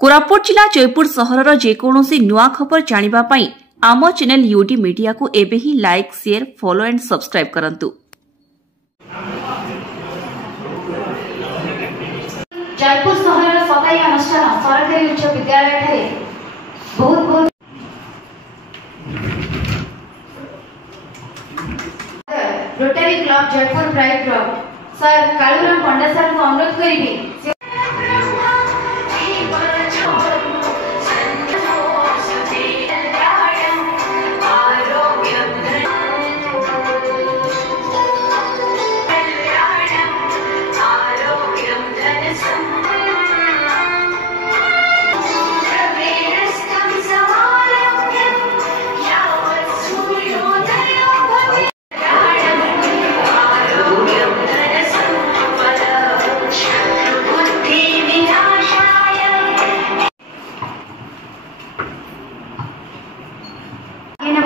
कोरापुट जिला जयपुर सहरर जेकोसी नुआ खबर जानिबा पई आम चैनल यूडी मीडिया को एबे ही like share follow and subscribe करंतु। जयपुर सहरर सफाई अनुष्ठान सरकारी उच्च विद्यालय ठारे बहुत rotary club Jeypore pride club sir Kaluram Panda sir को अनुरोध करिबे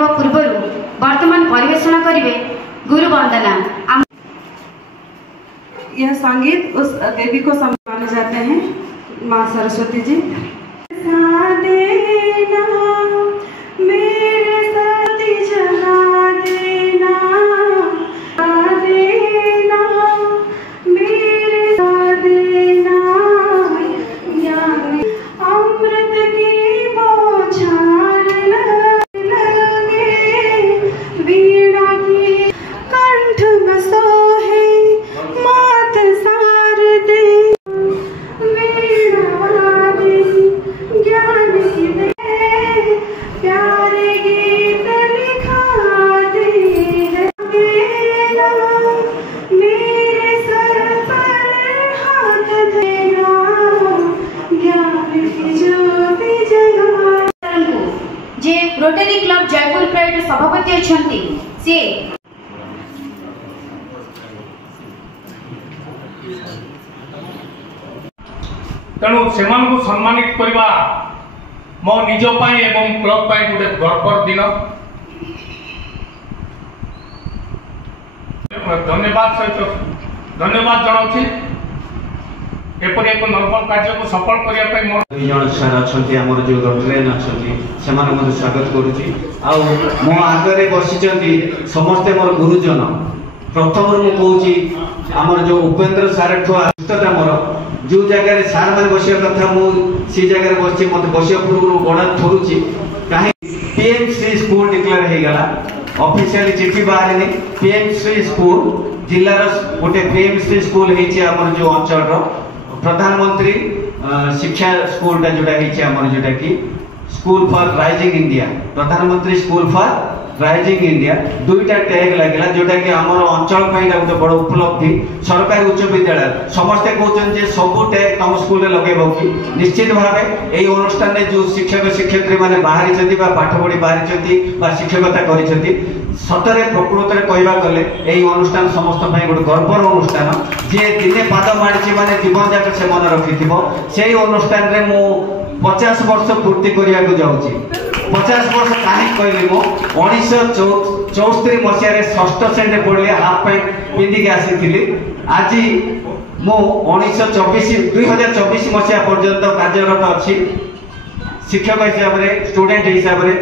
पूर्व वर्तमान परिवेषण करिवे गुरु वंदना। यह संगीत उस देवी को माने जाते हैं माँ सरस्वती जी। मेरे साथी जगा देना देना मेरे साथ देना अमृत की बौछार वीणा की कंठ में सोहे मात सार दे वीणा वादी ज्ञान की दे प्यारे गीत लिखा दे मेरे सर पर हाथ देना ज्ञान की ज्योति जगा। जे रोटरी क्लब जयपुर प्राइड सभापति अछंती से तेणु से सम्मानित करवा मो निज एवं क्लब गोटे गर्वर दिन। धन्यवाद सहित धन्यवाद जनाऊँ एपरी एक नॉर्मल कार्य को सफल करने दुई जन सर अच्छा जो लॉन्ड्रेन अच्छा स्वागत करुच्ची मो आगे बसी समस्ते मोर गुरुजन। प्रथम मुझे आमर जो उपेन्द्र सार ठूता मोर जो जगह सार मैंने बसा कथा मुझे जगह बस मत बस पूर्व गोड़ा थरुची कहीं पीएम श्री स्कूल डिक्लेयर हो गला ऑफिशियली चिठी बाहर पीएम श्री स्कूल जिलार गोटे पीएम श्री स्कूल होमर जो अंचल प्रधानमंत्री शिक्षा स्कूल जोटा जोटा कि स्कूल फॉर राइजिंग इंडिया प्रधानमंत्री स्कूल फॉर राइजिंग इंडिया दुईटा टैग लगे जोटा कि आम अंचल गोटे बड़ उपलब्धि। सरकारी उच्च विद्यालय समस्ते कहते सब टैग तुम स्कूल लगे कि निश्चित भाव यही अनुष्ठान में जो शिक्षक शिक्षयित्री मैंने बाहरी पाठ पढ़ी बाहरी शिक्षकता कर सतरे प्रकृत कहवा गले यही अनुष्ठान समस्त गोटे गर्वर अनुष्ठान जी दिने पाद माड़ी माने जीवन जाक से मन रखि से अनुष्ठान में मु 50 वर्ष पूर्ति करने को जाऊँगी। 50 वर्ष कहीं कहली मो 1974 मसीह षष्ठ श्रेणी पढ़ी हाफ पैंट पिंधिक आसी आज मु 2024 मसीहा पर्यंत कार्यरत अच्छी शिक्षक हिसाब से स्टूडेंट हिसाब से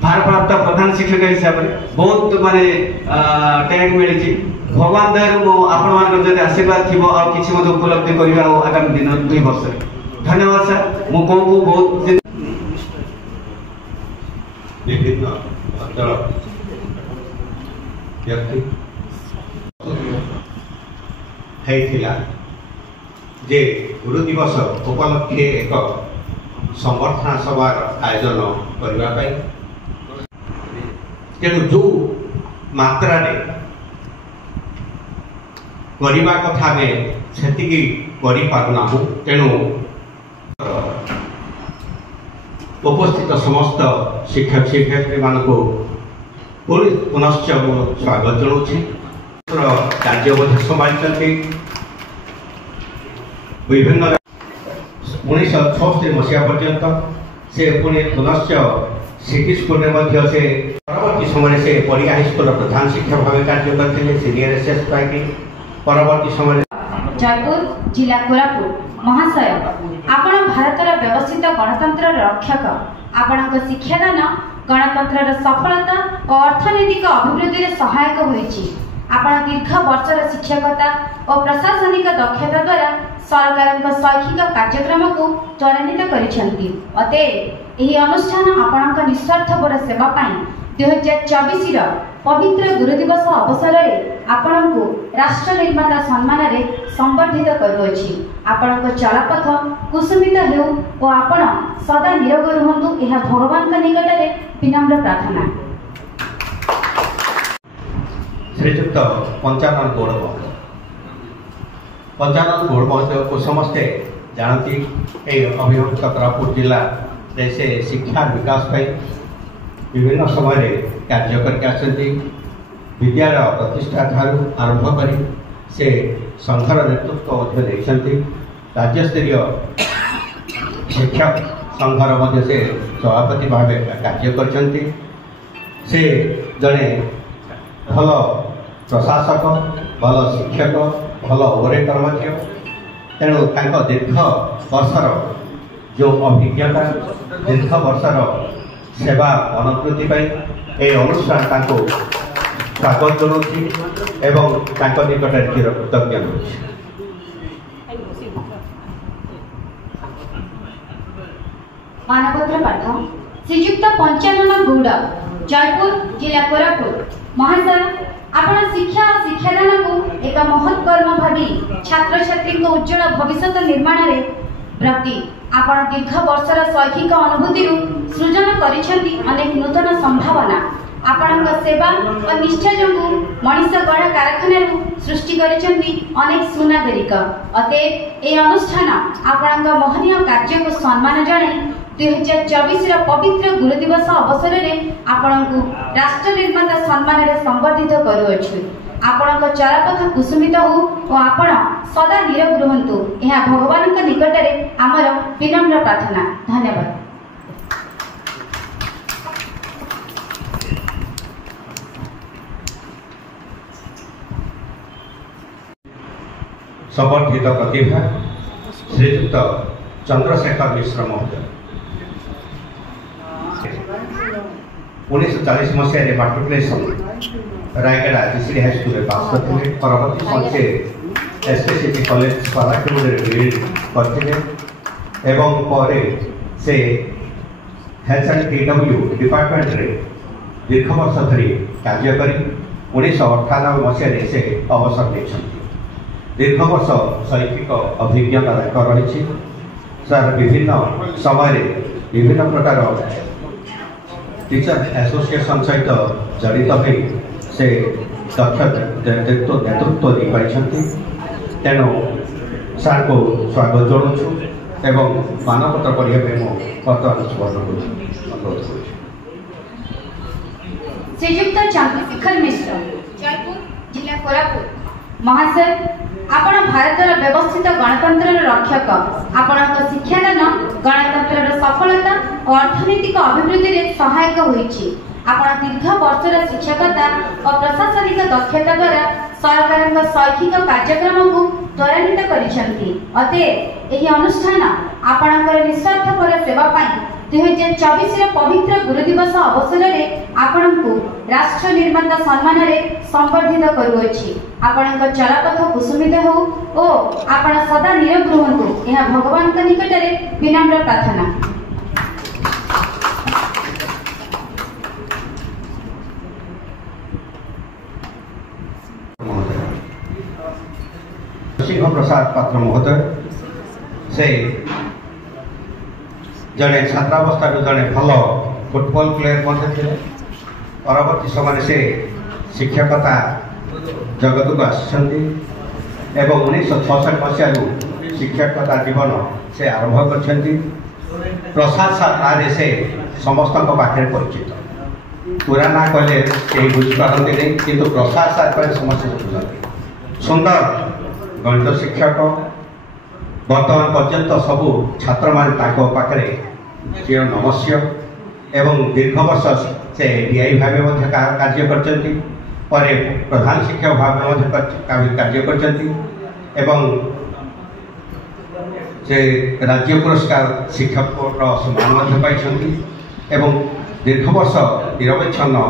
भारप्राप्त प्रधान शिक्षक हिसाब से बहुत माने टैग मिली। भगवान दया आपण आशीर्वाद थी कि उपलब्धि करवा आगामी दिन 2 वर्ष। धन्यवाद सर मु को बहुत विभिन्न अंचल व्यक्ति जे गुरु दिवस उपलक्षे एक संबर्धना सभार आयोजन करने तेणु जो मात्रा करने कथा में सेतिकी करि पारुना तेणु उपस्थित समस्त शिक्षक शिक्षयित्री मान को पुनश्च स्वागत जनाऊँ। कार्य संभाली विभिन्न 1976 मसीहा पर्यंत से पुणी पुनश्च सिटी स्कूल में से परवर्ती समय से पड़िया हाईस्कूल प्रधान शिक्षक भाव कार्य करते सीनियर एसएस पाई परवर्ती समय जयपुर जिला कोरापुट महाशय आपण भारतर व्यवस्थित गणतंत्र रक्षक आपण शिक्षादान गणतंत्र सफलता और अर्थनैतिक अभिवृद्धि सहायक होइछि। आपण दीर्घ वर्षर शिक्षकता और प्रशासनिक दक्षता द्वारा सरकार शैक्षिक कार्यक्रम को त्वरान्वित करिसेंती। अते एही अनुष्ठान आपण निस्वार्थपर सेवा पाई 2024 पवित्र गुरु दिवस अवसर में आपण को राष्ट्र निर्माता सम्मान रे संबर्धित करुअछि। आपण चलापथ कुसुमित हेउ और आपण सदा निरोग रुहंतु यह भगवान का निकट में विनम्र प्रार्थना। श्रीयुक्त पंचानन गौड़ महोदय, पंचानन गौड़ महोदय को समस्ते जानती। अभिमुक्त कोरापुट जिला से शिक्षा विकास विभिन्न समय कार्य करके विद्यालय प्रतिष्ठा ठारू आरंभ करी से संघर नेतृत्व राज्यस्तरीय शिक्षक संघर से सभापति भाव कार्य करते। से जड़े भल प्रशासक, भल शिक्षक, भल ओपरेटर तेणु दीर्घ वर्षर जो अभिज्ञता, दीर्घ वर्षर सेवा अनुकृति ए अनुष्ठान स्वागत जनाऊँगी एवं निकट चिर कृतज्ञ हो। मानपत्र पाठ श्रीयुक्त पंचानन गौड़ जयपुर जिला कोरापुट महाशय आपण शिक्षा और शिक्षादान को एक महत् कर्म भावी छात्र छात्री को उज्जवल भविष्य निर्माण रे प्रति आपण दीर्घ वर्षर शैक्षिक अनुभूति सृजन करिसेंती अनेक नूतन संभावना। आपण सेवा और निष्ठा जो मनीष गढ़ कारखाना सृष्टि करिसेंती अनेक सुनागरिक। अतएव ए अनुष्ठान आपण महनीय कार्य को सम्मान जणाई 2024 पवित्र गुरु दिवस अवसर में आपण को राष्ट्र निर्माता सम्मान रे संबर्धित करुअछु। आपण चलापथ कुसुमित हो और आपण सदा निरोग रुहंतु यह भगवान के निकट में आमर विनम्र प्रार्थना। धन्यवाद। संबर्धित प्रतिभा श्रीयुक्त चंद्रशेखर मिश्र महोदय 1940 मसीह मैट्रिकुलेसन रायगढ़ आदिश्री हाईस्कूल में पास करते। परवर्ती समय से एसपीसीटी कॉलेज बीएड करते एवं परे से हेल्थ एंड टीडब्ल्यू डिपार्टमेंट रे दीर्घ वर्ष धरी कार्य करी 1998 मसीह से अवसर लेछन। दीर्घ वर्ष शैक्षिक अभिज्ञता रही। सर विभिन्न समय विभिन्न प्रकार टीचर एसोसिएशन सहित जड़ित हो से दक्ष नेतृत्व दे पारिछंती। तेणु सार को स्वागत जनाऊँ एवं मानपत्र पढ़िया बर्तमान अनुरोध करुँ। श्रीयुक्त चंद्रशेखर मिश्र जयपुर जिला कोरापुट महाशय आपण भारतर व्यवस्थित गणतंत्र रक्षक आपण शिक्षादान गणतंत्र सफलता और अर्थनैतिक अभिवृद्धि सहायक होइछि। आपण दीर्घ वर्षर शिक्षकता और प्रशासनिक दक्षता द्वारा सरकार शैक्षिक कार्यक्रम को त्वरान्वित करिसेंती। अतएव एही अनुष्ठान आपण निस्वार्थपर सेवा पाई 2024 पवित्र गुरु दिवस अवसर में आपण को राष्ट्र निर्माता सम्मान रे संबर्धित करुअछि। आपण चलापथ कुसुमित हो और आपण सदा निरोग रुहंतु यह भगवान के निकट में विनम्र प्रार्थना। सिंह प्रसाद पात्र महोदय से जड़े छात्रावस्था जड़े भल फुटबॉल प्लेयर थे। परवर्ती समय से शिक्षकता जगत को आसछंती एवं 1966 मसीह शिक्षकता जीवन से आरंभ करछंती। प्रशासन से समस्त पाखे परिचित। पूरा ना कहले कहीं बुझीपारती नहीं किंतु प्रशासन समस्त बुझती। सुंदर गणित शिक्षक वर्तमान पर्यंत सबू छात्र पाखे चिर नमस्य एवं दीर्घ वर्ष से डीआई भाव कार्य करते। प्रधान शिक्षक भाव कार्य करते। एवं से राज्य पुरस्कार शिक्षक सम्मान पाई एवं दीर्घ वर्ष निरवच्छिन्न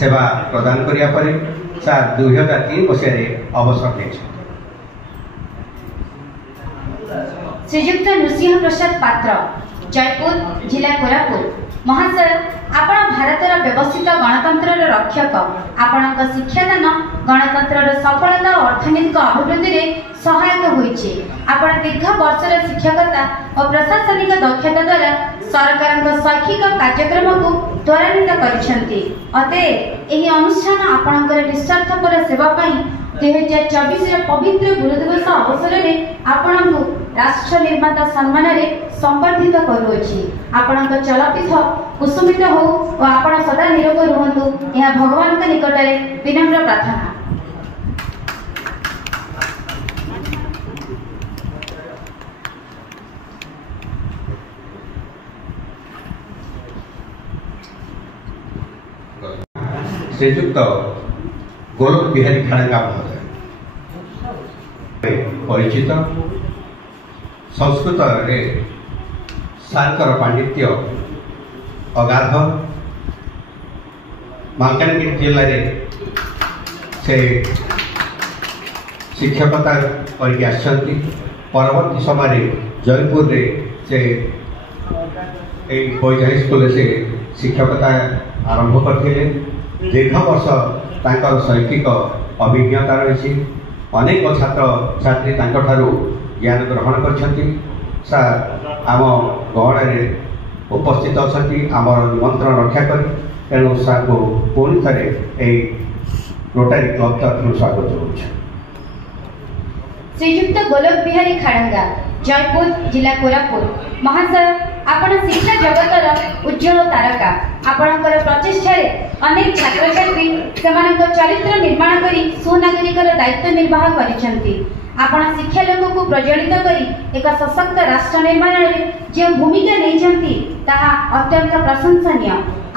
सेवा प्रदान करिया परे सार 2003 मसीह अवसर ले श्रीयुक्त नृसिंह प्रसाद पात्र जयपुर जिला कोरापुट महाशय आपण भारतर व्यवस्थित गणतंत्र रक्षक आपण शिक्षादान गणतंत्र सफलता और अर्थनैतिक अभिवृद्धि में सहायक होइछे। आपण दीर्घ वर्षर शिक्षकता और प्रशासनिक दक्षता द्वारा सरकार शैक्षिक कार्यक्रम को त्वरान्वित करिसेंती। अतएव एही अनुष्ठान आपणकर निस्वार्थपर सेवा पाई 2024 पवित्र गुरु दिवस अवसर में आपण राष्ट्र निर्माता सम्मान संबर्धित करुअछि। आपण चलपीठ कुसुमित हो और आपण सदा निरोग रुहंतु यह भगवान के निकट में विनम्र प्रार्थना। श्रीयुक्त गोलोक बिहारी खाड़ंगा महोदय परिचित संस्कृत रे सारकर पांडित्य अगाध मालकानगिरी जिले में से शिक्षकता करके आसछंती। परवर्ती समय जयपुर रे से बॉयज हाई स्कूल से शिक्षकता आरंभ करथिले। दीर्घ वर्ष तांकर शैक्षिक अभिज्ञता रही अनेक छात्र छात्री तांकठारु ज्ञान ग्रहण करछंती। सार आम गहण उपस्थित अछंती आमर निमंत्रण रक्षा कर तेणु सार को पुणी थे रोटारी क्लब तरफ स्वागत करुच्छे। श्रीयुक्त गोलोक बिहारी खाड़ंगा जयपुर जिला कोरापुट महाशय आपण शिक्षा जगतर उज्जवल तारका आपणकर प्रचेष्टा अनेक छात्र छात्री सेमानक चरित्र निर्माण करी सुनागरिकर दायित्व निर्वाह करिसेंती। आपण शिक्षा लोक को प्रज्वलित करी एक सशक्त राष्ट्र निर्माण में जो भूमिका नहीं ताहा अत्यंत प्रशंसनीय।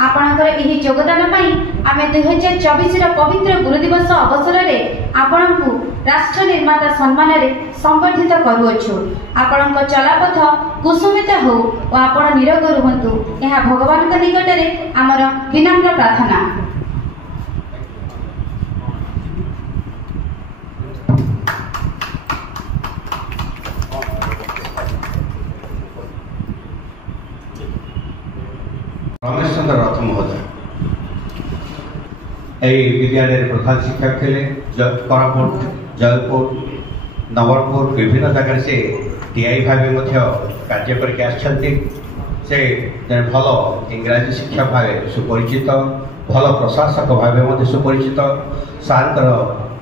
आपणकर एही योगदान पाई आमे 2024 पवित्र गुरु दिवस अवसर में आपण को राष्ट्र निर्माता सम्मान संबर्धित करुअछु। आपण चलापथ कुसुमित हो और आपण निरोग रुहंतु यह भगवान के निकट में आमर विनम्र प्रार्थना। रमेश चंद्र रथ महोदय विद्यालय प्रधान शिक्षक थे। कोरापुट जयपुर नवरपुर विभिन्न जगह से टीआई भाव कार्य करके आसछंती। से भल इंग्राजी शिक्षक भाव सुपरिचित भल प्रशासक भाव सुपरिचित। सारकर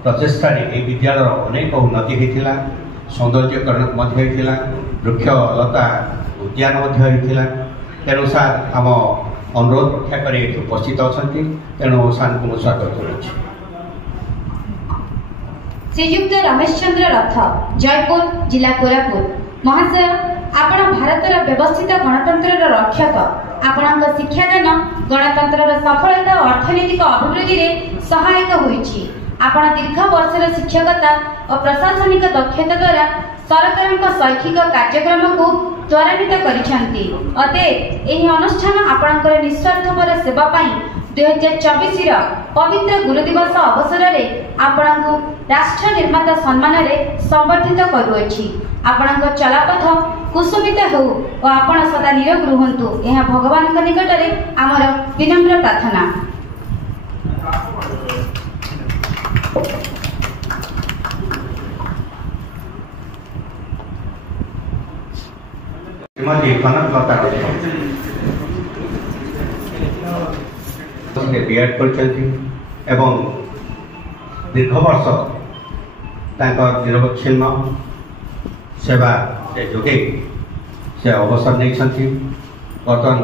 प्रचेषा विद्यालय अनेक उन्नति होता सौंदर्यकरण वृक्षलता उद्यान तेणु सार आम अनुरोध रक्षा कर उपस्थित अच्छा तेणु सार को स्वागत करुच्छे। श्रीयुक्त रमेश चंद्र रथ जयपुर जिला कोरापुट महाशय आपण भारतर व्यवस्थित गणतंत्र रक्षक आपण शिक्षादान गणतंत्र सफलता और अर्थनैतिक अभिवृद्धि में सहायक होइछि। आपण दीर्घ वर्षर शिक्षकता और प्रशासनिक दक्षता द्वारा सरकार शैक्षिक कार्यक्रम को त्वरान्वित करिसेंती। अतएव एही अनुष्ठान आपणकर निस्वार्थपर सेवा पाई 2024 पवित्र गुरु दिवस अवसर में आपण को राष्ट्र निर्माता सम्मान संबर्धित करुअछि। आपण चलापथ कुसुमित हो और आपण सदा निरोग रुहंतु यह भगवान के निकट में आमर विनम्र प्रार्थना। श्रीमती कनकलता बीएड कर दीर्घ वर्ष निरवच्छिन्न सेवा से जोगे से अवसर नहीं बर्तमान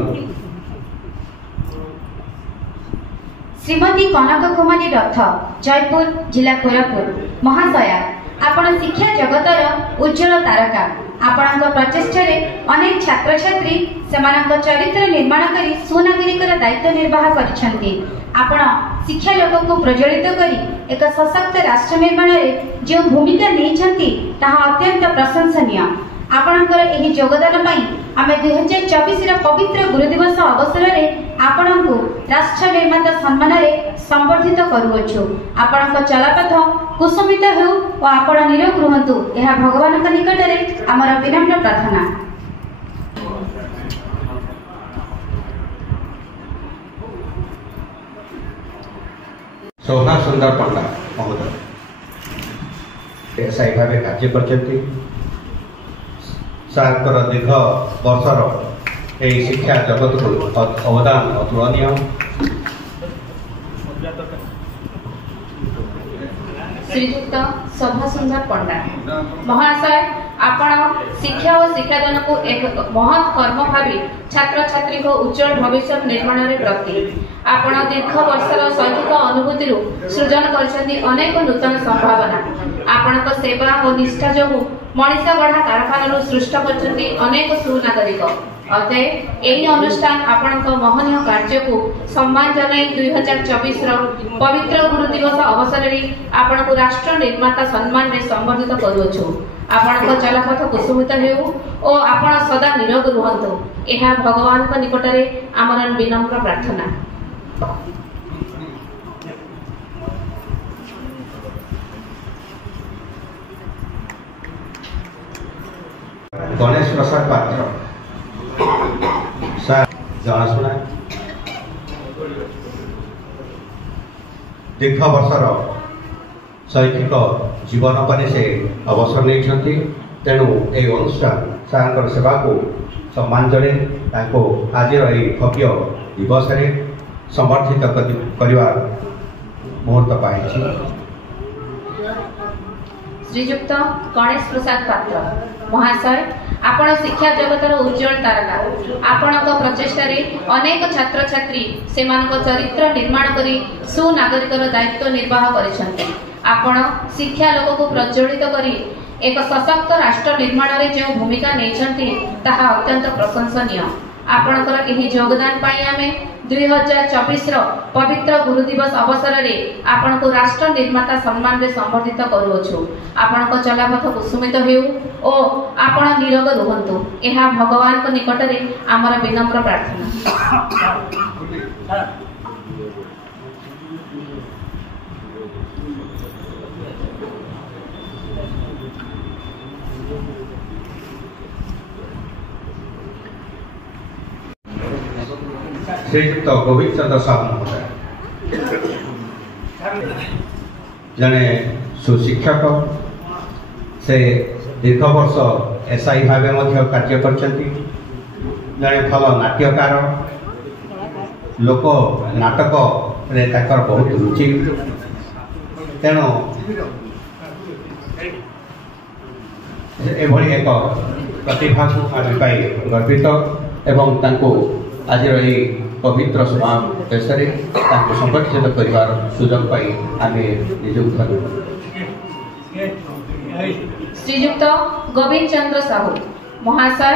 श्रीमती कनक कुमारी रथ जयपुर जिला कोरापुट महाशया आपण शिक्षा जगतर उज्जवल तारका आपणଙ୍କ प्रचेष्टारे अनेक छात्र छात्री सेमानଙ୍କ चरित्र निर्माण करी सुनागरिकर दायित्व निर्वाह करिसंती। आपण शिक्षा लोक को प्रज्वलित करी एक सशक्त राष्ट्र निर्माण में जो भूमिका नहीं ताहा अत्यंत प्रशंसनीय। आपणकर एही योगदान पई आमे 2024 रा पवित्र गुरु दिवस अवसर रे आपणको राष्ट्र निर्माता सम्मान रे संबर्धित करूछु। आपणको चलापथ कुसुमित हो और आपण निरोग रहंतु एहा भगवानक निकट रे हमर विनम्र प्रार्थना। शोभा सुंदर पंडा महोदय एसआई भाव कार्य करछंती। सारकर दीर्घ वर्षर यही शिक्षा जगत को अवदान अतुलनीय। श्रीयुक्त शोभा सुंदर पंडा महाशय आपण शिक्षा और शिक्षादान को एक महत् कर्म भावी छात्र छात्री को उज्जवल भविष्य निर्माण में प्रति आपण दीर्घ वर्षर शैक्षिक अनुभूति सृजन करछंती अनेक नूतन संभावना। आपण सेवा और निष्ठा जो मनीष गढ़ा कारखाना सृष्ट करछंती अनेक सुनागरिक। अतएव यही अनुष्ठान आपण महनीय कार्य को सम्मान जनाई 2024 पवित्र गुरु दिवस अवसर में आपण को राष्ट्र निर्माता सम्मान में संबर्धित करूछु। आपण चलापथ कुसुमित हेउ और आपण सदा निरोग रुहंतु एहा भगवान को निकट रे आमर विनम्र प्रार्थना। गणेश प्रसाद पात्र सर जनाशुना दीर्घ वर्षर शैक्षिक जीवन पर से अवसर नहीं तेणु ये अनुष्ठान सार सेवा को सम्मान जड़े आज भव्य दिवस समर्थित करने मुहूर्त पाई। श्रीयुक्त गणेश प्रसाद पात्र महाशय आपण शिक्षा जगतर उज्जवल तारका। आपण प्रचेष्टारे अनेक छात्र छात्री सेमानक चरित्र निर्माण करी सुनागरिकर दायित्व निर्वाह करिसंती। आपण शिक्षा लोक को प्रज्वलित करी एक सशक्त राष्ट्र निर्माण में जो भूमिका नहीं ताहा अत्यंत प्रशंसनीय। आपणकर एही योगदान पाई आमे 2024 पवित्र गुरु दिवस अवसर में आपण को राष्ट्र निर्माता सम्मान में संबर्धित करूछु। आपण चलापथ कुसुमित हेउ और आपण निरोग रुहंतु एहा भगवान को निकट रे आमर विनम्र प्रार्थना। श्रीयुक्त गोविंद चंद्र साहू महोदय जड़े सुशिक्षक से दीर्घ वर्ष एसआई भाव कार्य करछंती। जड़े भल नाट्यकार लोक नाटक रे ताकर बहुत रुचि तेणु एभली एक प्रतिभा को आगे पाई गर्वित एवं तांको आज यही पवित्र समावेश संगठित कर सुजोग पाई आम निजुक्त श्रीयुक्त गोविंद चंद्र साहू महाशय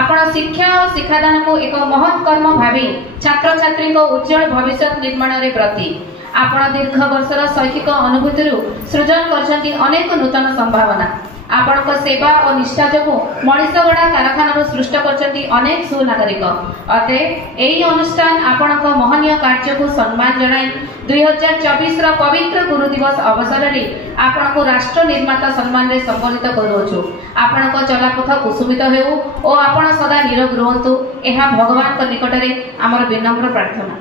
आपण शिक्षा और शिक्षादान को एक महत् कर्म भावी छात्र छात्री को उज्जवल भविष्य निर्माण में प्रति आपण दीर्घ वर्षर शैक्षिक अनुभूति सृजन करछंती अनेक नूतन संभावना। आपण सेवा और निष्ठा जो मनीषगढ़ा कारखाना सृष्ट करछंती अनेक सुनागरिक। अतएव यही अनुष्ठान आपण महनीय कार्य को सम्मान जनाई 2024 पवित्र गुरु दिवस अवसर में आपण को राष्ट्र निर्माता सम्मान में संबोधित करूछु। आपण चलापथ कुसुमित हेउ और आपण सदा निरोग रुहंतु एहा भगवान को निकट रे आमर विनम्र प्रार्थना।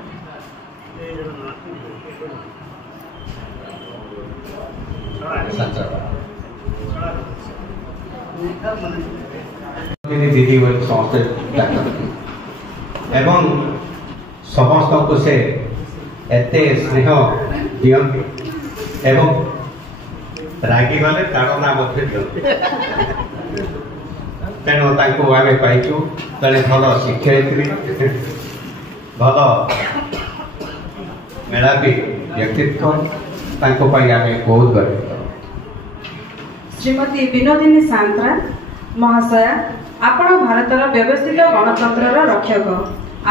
दीदी समस्त एवं समस्त को से एते स्नेह दियंती एवं रागी गले तार ना दियंती तेणु तांको आमे पाइछु जड़े भल शिक्षयित्री भल मेलापी व्यक्तित्व तांको पाई आमे बहुत गर्वित। श्रीमती विनोदिनी सांतरा महाशय आपण भारतर व्यवस्थित गणतंत्र रक्षक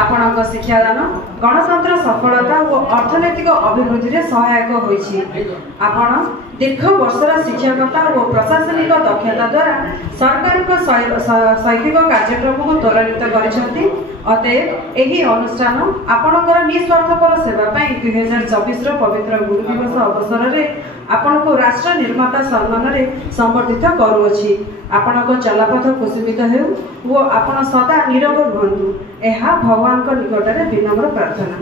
आपणक शिक्षादान गणतंत्र सफलता और अर्थनैतिक अभिवृद्धि सहायक होइछि। आपण दीर्घ वर्षर शिक्षकता और प्रशासनिक दक्षता द्वारा सरकार शैक्षिक कार्यक्रम को त्वरान्वित करिसेंति। अतएव एही अनुष्ठान आपणकर निस्वार्थपर सेवा पाई 2024 पवित्र गुरु दिवस अवसर में आपण को राष्ट्र निर्माता सम्मान रे संबर्धित करूअछि। आपणक चलापथ कुसुमित हेउ वो आपण सदा निरोग रुहंतु एहा भगवान को निकट रे विनम्र प्रार्थना।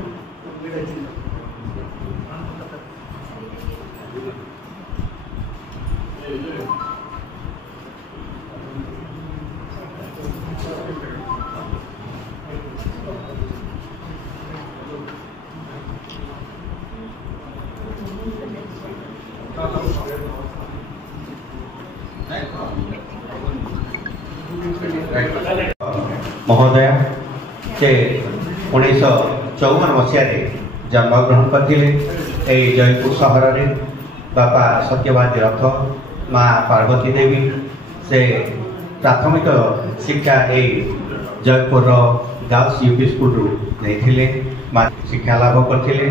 महोदय से 1954 मसीह जन्मग्रहण करते जयपुर सहर में बापा सत्यवादी रथ माँ पार्वती देवी से प्राथमिक शिक्षा जयपुर गर्ल्स यूपी स्कूल नहीं माँ शिक्षा लाभ करते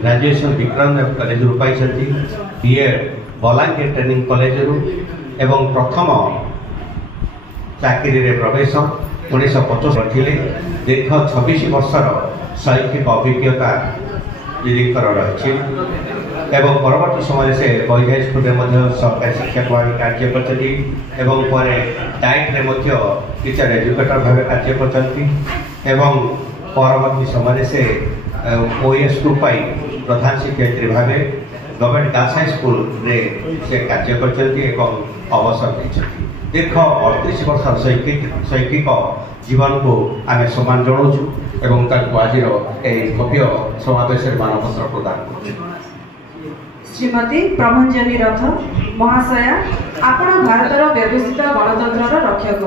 ग्रेजुएशन विक्रम कॉलेज रू पाई बीएड बलांगीर ट्रेनिंग कॉलेज रू एवं प्रथम चाकरी रे प्रवेश 1950 करथिले। दीर्घ 26 वर्षर शैक्षिक अभिज्ञता दीदीकर रही एवं परवर्त समय से वैद्य स्कूल सरकारी शिक्षक भाव कार्य करती डाइट रे टीचर एजुकेटर भाव कार्य करती परवर्त समय से ओएस टू पाई प्रधान शिक्षयित्री भाव गवर्नमेंट गर्ल्स हाई स्कूल रे से कार्य करती अवसर नहीं। दीर्घ 38 वर्ष शैक्षिक जीवन को आम सम्मान जनाऊँ आज भव्य समावेश मानपत्र प्रदान कर। श्रीमती प्रभंजनी रथ महाशया आपण भारतर व्यवस्थित गणतंत्र रक्षक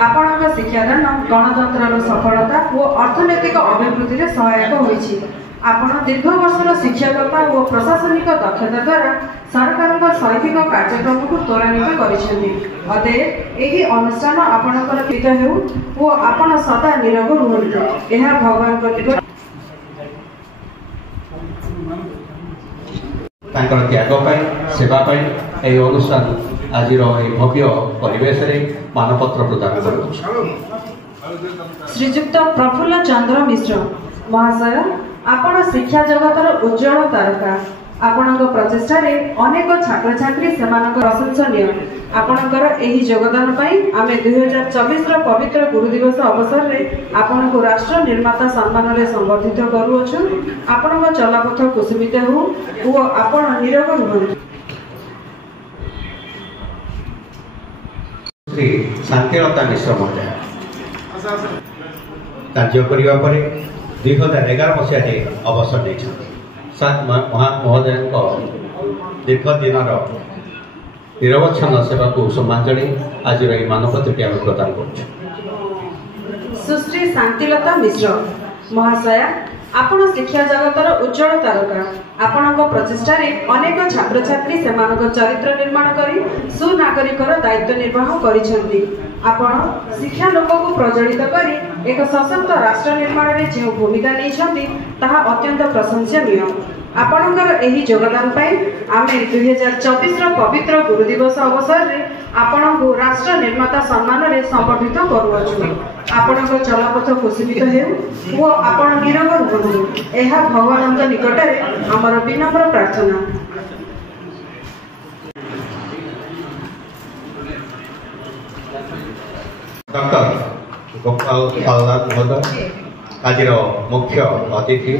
आपणक शिक्षादान गणतंत्र सफलता और अर्थनैतिक अभिवृद्धि सहायक होइछि। आपण दीर्घ वर्षर शिक्षकता और प्रशासनिक दक्षता द्वारा सरकार शैक्षिक कार्यक्रम को त्वरान्वित करिसेंति। अतएव एही अनुष्ठान आपणकर पित हेउ और आपण सदा निरोग रुहंतु एहा भगवान को निकट तांकर त्याग पाई सेवा पाई एही अनुष्ठान आज भव्य परिवेश रे मानपत्र प्रदान करू। श्रीजुक्त प्रफुल्ल चंद्र मिश्र महाशय आपण शिक्षा जगतर उज्जवल तारका आपणक प्रचेष्टा रे अनेक छात्र छात्री सेमानक प्रशंसनीय आपणकर एही योगदान पाई आमे 2024 रो पवित्र गुरु दिवस अवसर रे आपणको राष्ट्र निर्माता सम्मान रे संबर्धित करूअछु। आपणक चलापथ कुसुमित हो ओ आपण निरोग रुहंतु। श्री शांतिलता मिश्र महोदय कार्य करिवा परे 2011 मसीह अवसर नहीं महोदय दीर्घ दिन निरवच्छन सेवा को सम्मान जन आज मानपत्र प्रदान कर। सुश्री शांतिलता मिश्र महाशया आपण शिक्षा जगतर उज्जवल तारका आपणक प्रचेष्टा रे अनेक छात्र छात्री सेमानक चरित्र निर्माण करी सुनागरिकर दायित्व निर्वाह करिसेंति। आपण शिक्षा लोक को प्रज्वलित करी एक सशक्त राष्ट्र निर्माण रे जे भूमिका नहीं ताहा अत्यंत प्रशंसनीय। आपणकर एही योगदान पाई आमे 2024 रो पवित्र गुरु दिवस अवसर रे आपणको राष्ट्र निर्माता सम्मान रे संबर्धित करूअछु। आपणको चलापथ कुसुमित हेउ ओ आपण निरोग रुहंतु एहा भगवानक निकट रे हमर विनम्र प्रार्थना। डॉक्टर गोपाल पालनाथ महोदय आज मुख्य अतिथि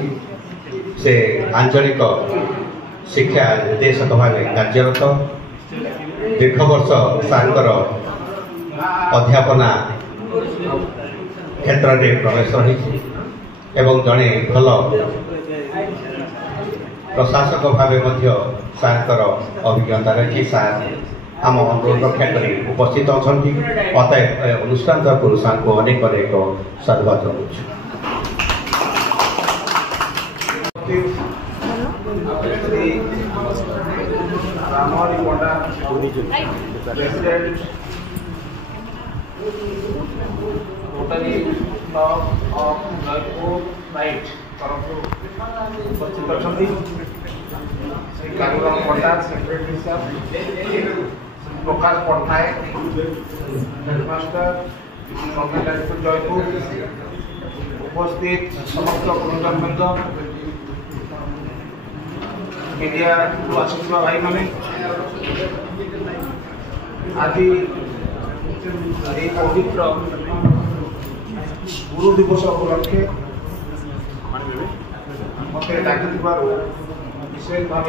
से आंचलिक शिक्षा निर्देशक भाव कार्यरत दीर्घ वर्ष सार अध्यापना क्षेत्र में प्रवेश रही एवं जड़े भल प्रशासक भाव सार अभिज्ञता रही सार आम अनुरोध रक्षा कर उपस्थित अच्छा अतएव अनुष्ठान तरफ सार को अनेक अनेक साधुवाद जनाऊँ। Rotary club of Jeypore right तरफ उपस्थित अच्छा श्री कालूराम पंडा सेक्रेटरी साहब प्रकाश पट्टनायक हेडमास्टर जयपुर उपस्थित समस्त गुरुजनवृंद मीडिया आसुवा भाई मैंने आज पवित्र गुरु दिवस उपलक्षे मत डाक विशेष भाव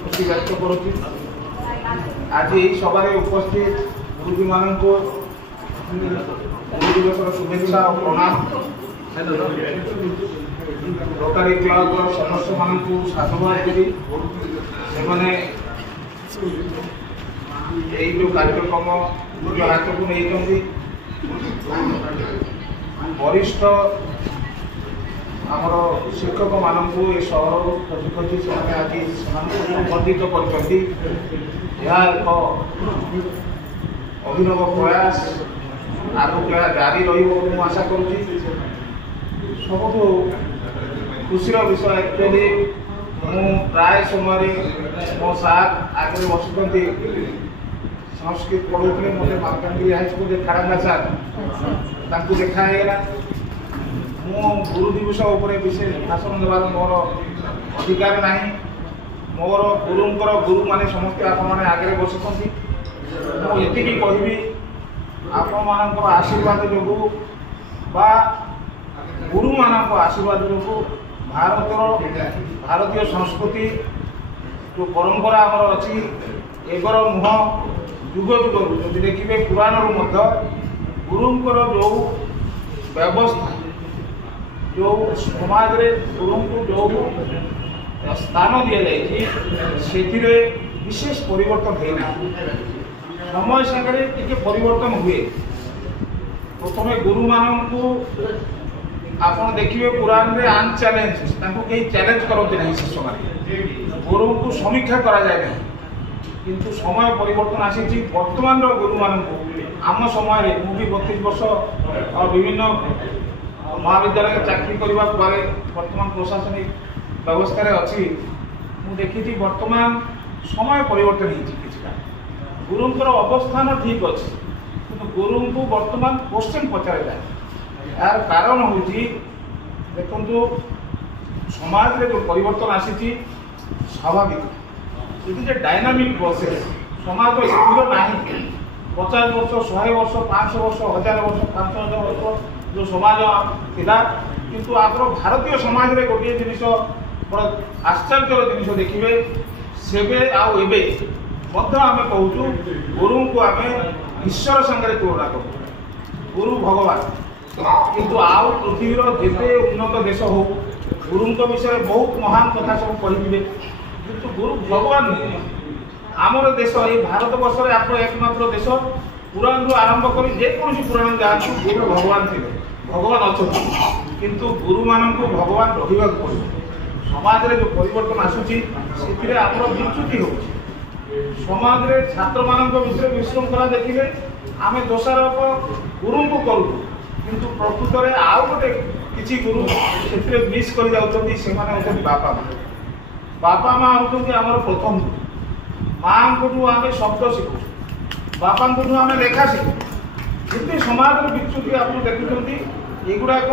खुशी व्यक्त करुच्ची आज यही सभा उपस्थित गुरुजी मान गुरु दिवस शुभेच्छा और प्रणाम रोटरी क्लब सदस्य मान साधुवाद करी जो कार्यक्रम निज हाथ को नहीं वरिष्ठ आमर शिक्षक मान सहर खोजी खोजी से आज संबंधित कर अभिनव प्रयास आगे जारी रशा करुँच सब खुशी विषय एक्चुअली मु प्राय समय मो साथ आगे बसुँच संस्कृत पढ़ुते मत मालकानगिरी हाईस्कूल खाड़ा सार देखागला मु गुरु दिवस विशेष भाषण देवार मोर अधिकार ना मोर गुरुंकर गुरु माने समस्त आपण आगे बसुँच मुझे कहबी आपण मान आशीर्वाद जो बा गुरु मान आशीर्वाद जो भारतीय संस्कृति जो परंपरा आमर अच्छी एगर नुह जुग जुग जो देखिए पुराण गुरुंकर जो व्यवस्था जो समाज रे गुरु को जो स्थान दि जाए विशेष परिवर्तन होना समय सागर टे परिवर्तन हुए प्रथम गुरु मान आप देखिए पुराण में आन चैलेंज कहीं चैलेंज करते ना शिष्य मैंने गुरु को समीक्षा करा जाए ना किंतु समय परिवर्तन आसी वर्तमान गुरु मान आम समय मुझे 32 वर्ष और विभिन्न महाविद्यालय चाकरी करने पर वर्तमान प्रशासनिक व्यवस्था अच्छी मुझे देखी वर्तमान समय परिवर्तन होता गुरुंकर अवस्थान ठीक अच्छे कि गुरु को वर्तमान क्वेश्चन पचार जाए यार कारण हूँ देखु समाज रे जो परिवर्तन आसी स्वाभाविक ये डायनामिक प्रोसेस समाज स्थिर ना 50 वर्ष 100 वर्ष 500 वर्ष 1000 वर्ष 5000 वर्ष जो समाज थिला किंतु आप भारतीय समाज रे गोटे जिनिस बड़ आश्चर्य जिनिस देखिए सेबे आउ एबे मध्य आम कहूँ गुरु को आम ईश्वर संगे तुलना करूँ गुरु भगवान किंतु आउ पृथ्वीर जिते उन्नत देश हो गुरु विषय बहुत महान कथा सब कहे किंतु गुरु भगवान नुहे आमर देश ये भारत वर्ष आप एकमात्र देश पुराण रू आरंभ कर जेकोसी पुराण जातु गुरु भगवान थे भगवान अच्छा किंतु गुरु मान भगवान रहा पड़े समाज रे जो परिवर्तन आसूची से आमर विच्युति हो समाज रे छात्र मान विषय विशृंखला देखिए आम दोषारोप गुरु को करूँ किंतु प्रकृत में आउ गोटे किसी गुरु से मिस कर जाती बापा माँ बापा माँ होती आम प्रथम माँ को आम शब्द शिखु बापा को आम लेखा शिखु जिते समाज विच्युति आप देखुं युवाक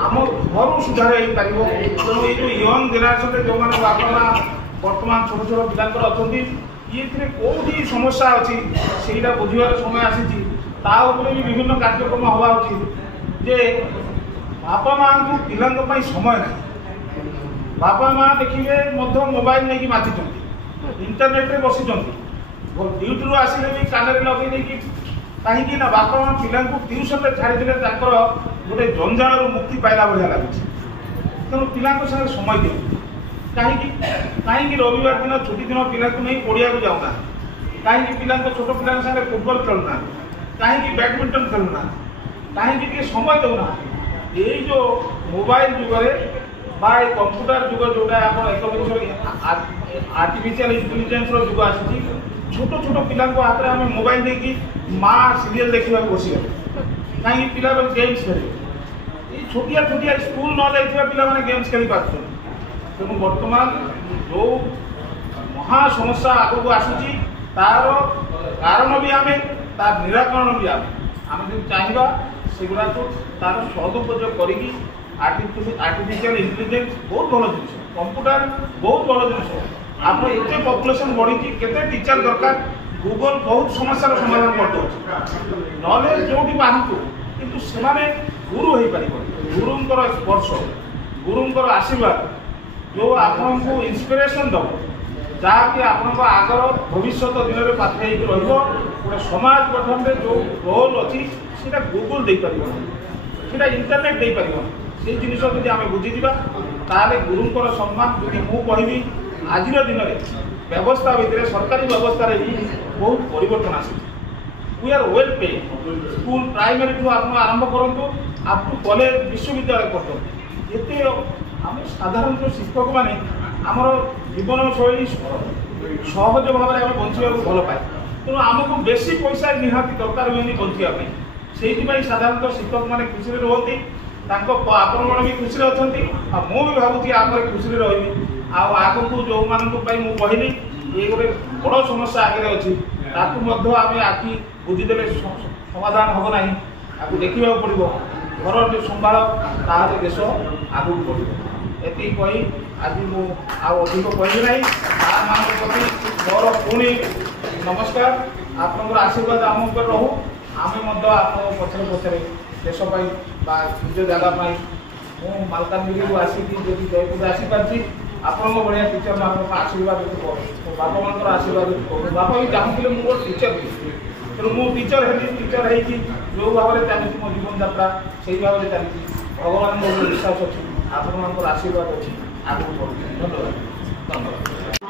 आम घर सुधार हो पार तेणु ये जो यंग जेनेरेशन जो मैंने बापा माँ बर्तमान छोट छोट पिला अच्छा ये कौटी समस्या अच्छी से बुझार समय आसी भी विभिन्न कार्यक्रम हवा उचित जे बापा माँ को पिला समय ना बापा माँ देखिए मोबाइल नहीं माति इंटरनेट रे बसी ड्यूटी आसिले भी कान में लगे कहीं ना बापा माँ पिला ट्यूशन में छाड़ीदे गोटे जंजाल मुक्ति पाइला भाया लगे तेणु पिला समय दिखाँ कहीं रविवार दिन छुट्टी दिन पिला नहीं पड़िया को जाऊना कहीं पिला छोट पिला सागे फुटबल खेलुना कहीं बैडमिंटन खेलुना कहीं समय देना ये जो मोबाइल जुगे कंप्यूटर जुग जोटा आप एक आर्टिफिशियल इंटेलिजेंस जुग आसी छोट छोट पिला हाथ में आम मोबाइल देखी माँ सीरियल देखा बसगले कहीं पिला गेम्स खेलेंगे ये छोटिया छोटिया स्कूल न जाइए पिला गेम्स खेली पार्टी तेणु बर्तमान जो महा समस्या आगक आसूची तार कारण भी आम तार निराकरण भी आम जो चाहिए सेगुड़ा तार सदुपयोग करी आर्टिफिशियल इंटेलिजेंस बहुत भल जिन कंप्यूटर बहुत भल जिन आप एत पपुलेसन बढ़ी केते टीचर दरकार गूगल बहुत समस्या समाधान करदे ना जो बाहू किंतु से गुरु हो पार गुरुंर स्पर्श गुरुंर आशीर्वाद जो आपको इंस्पिरेशन दब जहाँकि आप आगर भविष्य दिन में पाथे रोटे समाज गठन में जो रोल अच्छी से गूगल दे पार इंटरनेट दे पार से जिन आम बुझीजा ताले गुरुंर सम्मान यदि मु कहि आज दिन में व्यवस्था भितर सरकारी व्यवस्था भी बहुत परिवर्तन आसी वी आर वेल पे स्कूल प्राइमरी ठू आप आरंभ करूँ आप कॉलेज विश्वविद्यालय करते ये आम साधारण शिक्षक मैंने आमर जीवन शैली सहज भाव में बंचा भल पाए तेणु आमको बेसी पैसा निहाती दरकार हुए बंचापी से साधारणतः शिक्षक मैंने खुशी रुहति आपण भी खुशी अच्छा मुझे भावुँ आप खुशी रही आगक जो मानू कहली ये गोटे बड़ समस्या आगे अच्छी आम आखि बुझीदे समाधान हम ना आपको देखा पड़ो घर जो संभाल ताहले देश आगू बढ़ ये कही आज मुझे कहि ना प्रति मोर पुणी नमस्कार आपंकर आशीर्वाद आम उपर रहू आम आप पचरे पचरे देशपाई निज जगह मु मालकानगिरी आसिक जब जयपुर आसीपारी आपण भाया टीचर मान आशीर्वाद मो बापा मान आशीर्वाद बापा भी चाहूँ मुझे टीचर तेणु मु टीचर है टीचर है जो भाव में चलती मो जीवन यात्रा से भाव में चलती भगवान विश्वास अच्छी आपण आशीर्वाद अच्छी आगे बढ़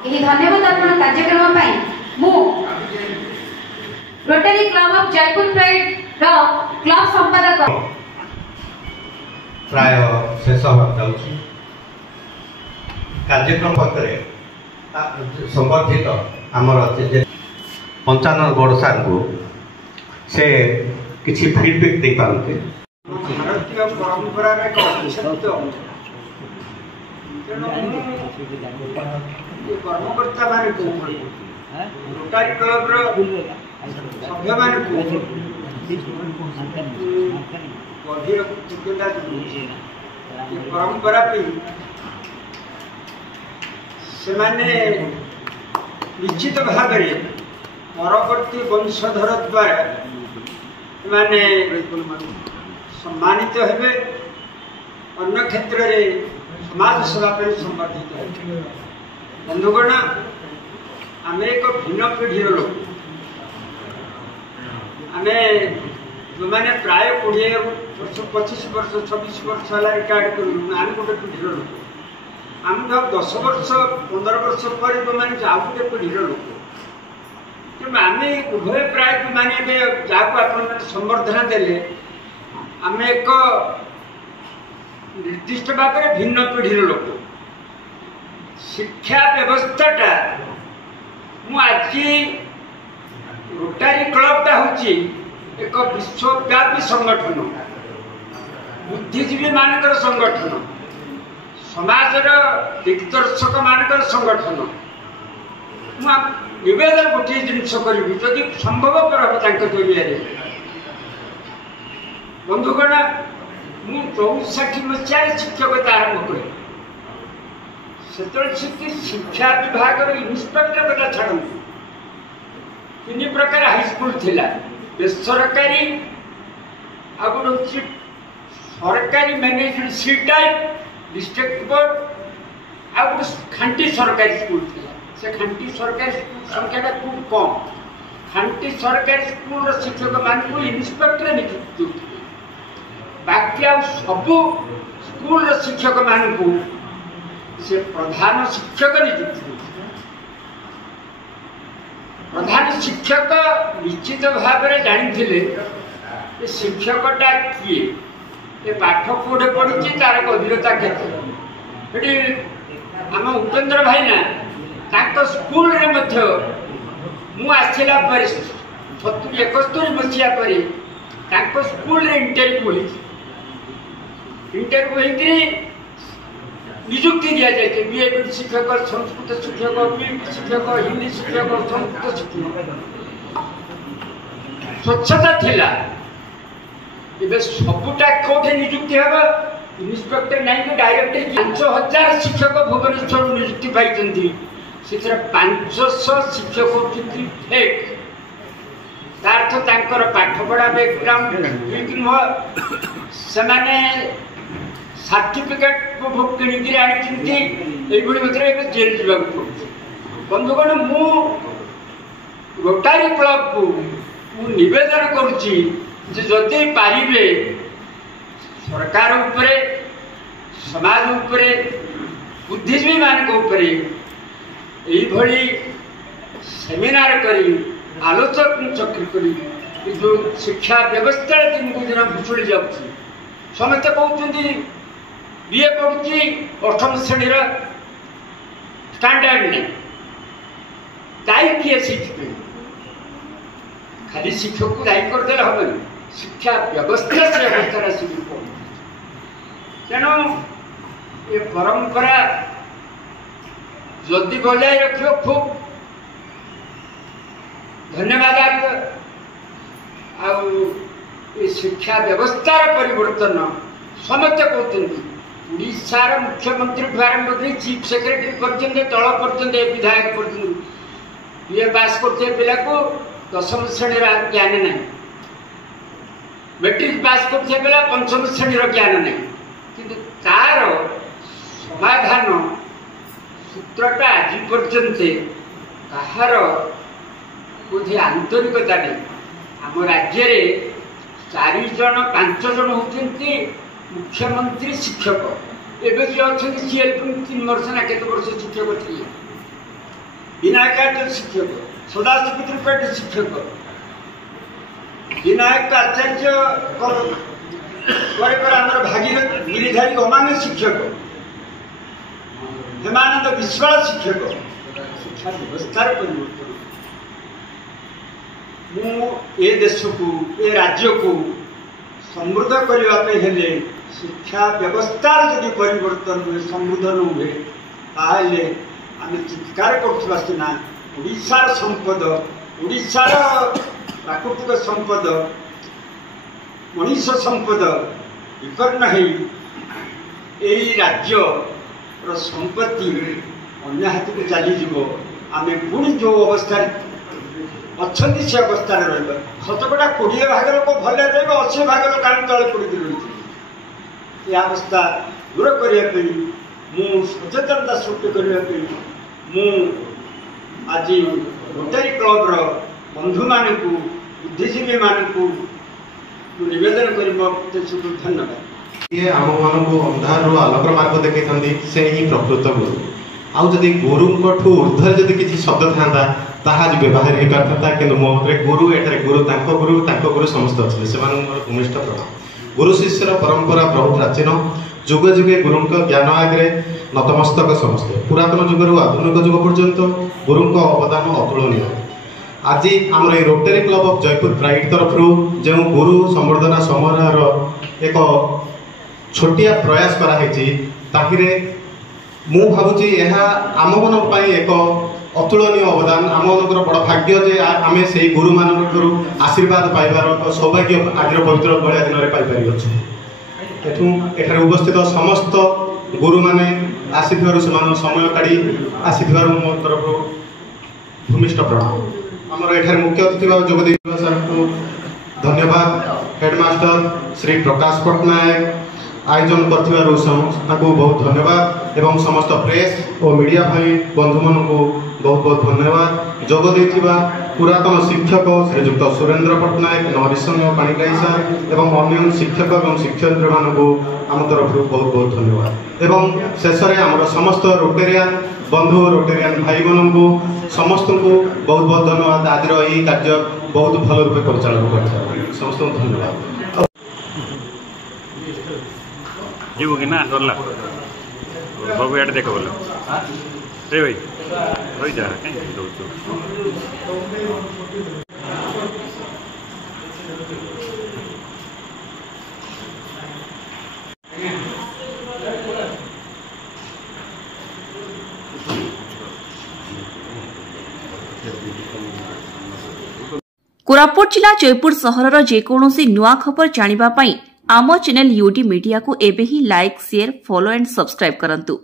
धन्यवाद धन्यवाद आपण कार्यक्रम मु rotary club of Jaipur pride club संपादक प्राय शेष होगा जाऊँगी कार्यक्रम पक्षरे संबर्धित आमर पंचानन गौड़ सार को से किसी फीडबैक दे पारते भारतीय परंपरा कर्मकर्ता मान रोटारी क्लब सभ्य मान गभीर कृतज्ञता परंपरा से निश्चित भाव में परवर्ती वंशधर द्वारा माने सम्मानित हेबे अन्य क्षेत्र में समाज सेवा पर संबर्धित बंधुगण आम एक भिन्न पीढ़ीर लोक आम जो मैंने प्राय 20 वर्ष 25 वर्ष 26 वर्ष है रिटायर्ड करूँ आम गोटे पीढ़ीर लोक आम 10 वर्ष 15 वर्ष पर जो मैंने जाऊ गोटे पीढ़ीर लोक तेणु आम उभय प्राय मैंने जहाँ आप संबर्धना देले आम एक निर्दिष्ट भाव में भिन्न पीढ़ीर लोक शिक्षा व्यवस्थाटा आज रोटारी क्लबटा हूँ एक विश्वव्यापी संगठन बुद्धिजीवी मानकर संगठन समाजर दिग्दर्शक मानकर संगठन नवेदन गोटे जिनस करी जदि संभवपर हम जरिया बंधुगण मु 64 मसीह शिक्षकता आरंभ करी से शिक्षा विभाग इन्स्पेक्टर कथा छाड़ 3 प्रकार हाईस्कल थिला बेसरकारी सरकारी managed C type district board आ खांटी सरकारी स्कूल थिला से खांटी सरकारी स्कूल संख्या खूब कम खांटी सरकारी स्कूल शिक्षक मान को इन्स्पेक्टर नियुक्ति बाकी सबू स्कूल शिक्षक मान को से प्रधान शिक्षक नियुक्ति प्रधान शिक्षक निश्चित भाव में जानी शिक्षकटा किए पाठ कौटे पढ़ी तार गभीरता केते आम उपेन्द्र भाईना स्कूल रे ମୁଁ ଆସିଲା ପରେ 71 ମସିହା ପରେ ତାଙ୍କ ସ୍କୁଲରେ ଇଣ୍ଟରଭ୍ୟୁ ହେଇଛି। ଇଣ୍ଟରଭ୍ୟୁ ହେଇକିରି ନିଯୁକ୍ତି ଦିଆଯାଇଛି ବିଏଡ୍ ଶିକ୍ଷକ, ସଂସ୍କୃତ ଶିକ୍ଷକ, ବିଏଡ୍ ଶିକ୍ଷକ, ହିନ୍ଦୀ ଶିକ୍ଷକ, ସଂସ୍କୃତ ଶିକ୍ଷକ। ସ୍ୱଚ୍ଛତା ଥିଲା। ଏବେ ସବୁଟା କୋଉଠି ନିଯୁକ୍ତି ହେବ? ଇନ୍ସପେକ୍ଟର ନାହିଁ କି ଡାଇରେକ୍ଟର 5000 ଶିକ୍ଷକ ଭୁବନେଶ୍ୱରରୁ ନିଯୁକ୍ତି ପାଇଛନ୍ତି। ସେଥିରେ 500 ଶିକ୍ଷକ ହେଉଛନ୍ତି ଫେକ୍। ତା ଅର୍ଥ ତାଙ୍କର ପାଠପଢ଼ା ବ୍ୟାକଗ୍ରାଉଣ୍ଡ ଠିକ୍ ନୁହଁ। ସେମାନେ ସାର୍ଟିଫିକେଟ୍ କିଣିକିରି ଆଣିଛନ୍ତି। ଏଇଭଳି ଭିତରେ ଏବେ ଜେଲ୍ ଯିବାକୁ ପଡ଼ୁଛି। ବନ୍ଧୁଗଣ, ମୁଁ ରୋଟାରୀ କ୍ଲବକୁ ମୁଁ ନିବେଦନ କରୁଛି ଯେ ଯଦି ପାରିବେ ସରକାର ଉପରେ, ସମାଜ ଉପରେ, ବୁଦ୍ଧିଜୀବୀମାନଙ୍କ ଉପରେ ଏଇଭଳି ସେମିନାର କରି ଆଲୋଚନା ଚକ୍ର କରି ଯେଉଁ ଶିକ୍ଷା ବ୍ୟବସ୍ଥାରେ ଦିନକୁ ଦିନ ଭୁଷୁଡ଼ି ଯାଉଛି। ସମସ୍ତେ କହୁଛନ୍ତି ବିଏ ପଢ଼ୁଛି 8ମ ଶ୍ରେଣୀର ଷ୍ଟାଣ୍ଡାର୍ଡ ନାହିଁ। ଦାୟୀ କିଏ? ସେଇଥିପାଇଁ ଖାଲି ଶିକ୍ଷକକୁ ଦାୟୀ କରିଦେଲେ ହବନି। ଶିକ୍ଷା ବ୍ୟବସ୍ଥା ସେ ଅବସ୍ଥାରେ ଆସିକି ପଡ଼ୁଛି। ତେଣୁ ଏ ପରମ୍ପରା ଯଦି ବଜାୟ ରଖିବ ଖୁବ୍ ଧନ୍ୟବାଦ। ଆଉ ଏ ଶିକ୍ଷା ବ୍ୟବସ୍ଥାର ପରିବର୍ତ୍ତନ ସମସ୍ତେ କହୁଛନ୍ତି। ଓଡ଼ିଶାର ମୁଖ୍ୟମନ୍ତ୍ରୀଠୁ ଆରମ୍ଭ କରି ଚିଫ୍ ସେକ୍ରେଟାରୀ ପର୍ଯ୍ୟନ୍ତ, ତଳ ପର୍ଯ୍ୟନ୍ତ, ବିଧାୟକ ପର୍ଯ୍ୟନ୍ତ ବିଏ ପାସ୍ କରୁଥିବା ପିଲାକୁ 10ମ ଶ୍ରେଣୀର ଜ୍ଞାନ ନାହିଁ, ମେଟ୍ରିକ୍ ପାସ୍ କରୁଥିବା ପିଲା 5ମ ଶ୍ରେଣୀର ଜ୍ଞାନ ନାହିଁ। କିନ୍ତୁ ତାର ସମାଧାନ ସୂତ୍ରଟା ଆଜି ପର୍ଯ୍ୟନ୍ତ କାହାର ବୋଧେ ଆନ୍ତରିକତା ନାହିଁ। ଆମ ରାଜ୍ୟରେ 4 ଜଣ 5 ଜଣ ହେଉଛନ୍ତି ମୁଖ୍ୟମନ୍ତ୍ରୀ ଶିକ୍ଷକ। ଏବେ ଯିଏ ଅଛନ୍ତି ସିଏ 3 ବର୍ଷ ନା କେତେ ବର୍ଷ ଶିକ୍ଷକ ଥିଲେ। ବିନାୟକ ଶିକ୍ଷକ, ସଦାଶିବ ତ୍ରିପାଠୀ ଶିକ୍ଷକ, ବିନାୟକ ଆଚାର୍ଯ୍ୟ ପରେ ଆମର ଭାଗୀରଥ ଗିରିଧାରୀ ଗମାଙ୍ଗ ଶିକ୍ଷକ, ହେମାନନ୍ଦ ବିଶ୍ୱାଳ ଶିକ୍ଷକ। ଶିକ୍ଷା ବ୍ୟବସ୍ଥାର ପରିବର୍ତ୍ତନ। ମୁଁ ଏ ଦେଶକୁ, ଏ ରାଜ୍ୟକୁ ସମୃଦ୍ଧ କରିବା ପାଇଁ ହେଲେ ଶିକ୍ଷା ବ୍ୟବସ୍ଥାର ଯଦି ପରିବର୍ତ୍ତନ ହୁଏ, ସମୃଦ୍ଧ ନ ହୁଏ, ତାହେଲେ ଆମେ ଚିତ୍କାର କରୁଥିବା ସିନା ଓଡ଼ିଶାର ସମ୍ପଦ, ଓଡ଼ିଶାର ପ୍ରାକୃତିକ ସମ୍ପଦ, ମଣିଷ ସମ୍ପଦ ବିକର୍ଣ୍ଣ ହେଇ ଏଇ ରାଜ୍ୟର ସମ୍ପତ୍ତି ଅନ୍ୟ ହାତକୁ ଚାଲିଯିବ। ଆମେ ପୁଣି ଯେଉଁ ଅବସ୍ଥାରେ ଅଛନ୍ତି ସେ ଅବସ୍ଥାରେ ରହିବା। ଶତକଡ଼ା 20 ଭାଗ ଲୋକ ଭଲରେ ରହିବେ, 80 ଭାଗ ଲୋକ ଆମେ ତଳେ ପଡ଼ିକି ରହିଛୁ। ଏ ଅବସ୍ଥା ଦୂର କରିବା ପାଇଁ, ମୁଁ ସଚେତନତା ସୃଷ୍ଟି କରିବା ପାଇଁ ମୁଁ ଆଜି ରୋଟାରୀ କ୍ଲବର ବନ୍ଧୁମାନଙ୍କୁ, ବୁଦ୍ଧିଜୀବୀମାନଙ୍କୁ ନିବେଦନ କରି ମୋ ଧନ୍ୟବାଦ। ଇଏ ଆମମାନଙ୍କୁ ଅନ୍ଧାରରୁ ଆଲୋକର ମାର୍ଗ ଦେଖାଇଥାନ୍ତି, ସେ ହିଁ ପ୍ରକୃତ ଗୁରୁ। ଆଉ ଯଦି ଗୁରୁଙ୍କଠୁ ଉର୍ଦ୍ଧ୍ୱରେ ଯଦି କିଛି ଶବ୍ଦ ଥାନ୍ତା ତାହା ଆଜି ବ୍ୟବହାର ହେଇପାରିଥାନ୍ତା। କିନ୍ତୁ ମୋ ଉପରେ ଗୁରୁ, ଏଠାରେ ଗୁରୁ ତାଙ୍କ ଗୁରୁ ସମସ୍ତେ ଅଛନ୍ତି। ସେମାନଙ୍କୁ ମୋର ଭୂମିଷ୍ଠ ପ୍ରଣାମ। ଗୁରୁ ଶିଷ୍ୟର ପରମ୍ପରା ବହୁ ପ୍ରାଚୀନ। ଯୁଗେ ଯୁଗେ ଗୁରୁଙ୍କ ଜ୍ଞାନ ଆଗରେ ନତମସ୍ତକ ସମସ୍ତେ। ପୁରାତନ ଯୁଗରୁ ଆଧୁନିକ ଯୁଗ ପର୍ଯ୍ୟନ୍ତ ଗୁରୁଙ୍କ ଅବଦାନ ଅତୁଳନୀୟ। ଆଜି ଆମର এই Rotary Club of Jaipur Pride ତରଫରୁ ଯେଉଁ ଗୁରୁ ସମ୍ବର୍ଦ୍ଧନା ସମାରୋହର ଏକ ଛୋଟିଆ ପ୍ରୟାସ କରାହେଇଛି, ତାହିରେ ମୁଁ ଭାବୁଛି ଏହା ଆମମାନଙ୍କ ପାଇଁ ଏକ ଅତୁଳନୀୟ ଅବଦାନ। ଆମମାନଙ୍କର ବଡ଼ ଭାଗ୍ୟ ଯେ ଆମେ ସେହି ଗୁରୁମାନଙ୍କଠାରୁ ଆଶୀର୍ବାଦ ପାଇବାର ସୌଭାଗ୍ୟ ଆଜିର ପବିତ୍ର ଭଳିଆ ଦିନରେ ପାଇପାରିଅଛୁ। ଏଠାରେ ଉପସ୍ଥିତ ସମସ୍ତ ଗୁରୁମାନେ ଆସିଥିବାରୁ, ସେମାନଙ୍କ ସମୟ କାଢ଼ି ଆସିଥିବାରୁ ମୋ ତରଫରୁ ଭୂମିଷ୍ଠ ପ୍ରଣାମ। ଆମର ଏଠାରେ ମୁଖ୍ୟ ଅତିଥି ଭାବେ ଯୋଗ ଦେଇଥିବା ସାର୍ଙ୍କୁ ଧନ୍ୟବାଦ। ହେଡମାଷ୍ଟର ଶ୍ରୀ ପ୍ରକାଶ ପଟ୍ଟନାୟକ ଆୟୋଜନ କରିଥିବାରୁ ତାଙ୍କୁ ବହୁତ ଧନ୍ୟବାଦ ଏବଂ ସମସ୍ତ ପ୍ରେସ୍ ଓ ମିଡ଼ିଆ ଭାଇ ବନ୍ଧୁମାନଙ୍କୁ ବହୁତ ବହୁତ ଧନ୍ୟବାଦ। ଯୋଗ ଦେଇଥିବା ପୁରାତନ ଶିକ୍ଷକ ଶ୍ରୀଯୁକ୍ତ ସୁରେନ୍ଦ୍ର ପଟ୍ଟନାୟକ, ନରିସିଂହ ପାଣିଗ୍ରାହୀ ସାର୍ ଏବଂ ଅନ୍ୟ ଶିକ୍ଷକ ଏବଂ ଶିକ୍ଷୟିତ୍ରୀମାନଙ୍କୁ ଆମ ତରଫରୁ ବହୁତ ବହୁତ ଧନ୍ୟବାଦ। ଏବଂ ଶେଷରେ ଆମର ସମସ୍ତ ରୋଟେରିଆନ୍ ବନ୍ଧୁ, ରୋଟେରିଆନ୍ ଭାଇମାନଙ୍କୁ ସମସ୍ତଙ୍କୁ ବହୁତ ବହୁତ ଧନ୍ୟବାଦ। ଆଜିର ଏହି କାର୍ଯ୍ୟ ବହୁତ ଭଲ ରୂପେ ପରିଚାଳନା କରିଥିବାରୁ ସମସ୍ତଙ୍କୁ ଧନ୍ୟବାଦ। ଯିବୁ କି ନା ସରିଲା? ସବୁ ଇଆଡ଼େ ଦେଖ ଭଲ ରେ ଭାଇ। कोरापुट जिला जयपुर सहरर जेकोसी नुआ खबर जानिबा पई आम चैनल यूडी मीडिया को एबे ही like share follow and subscribe करंतु।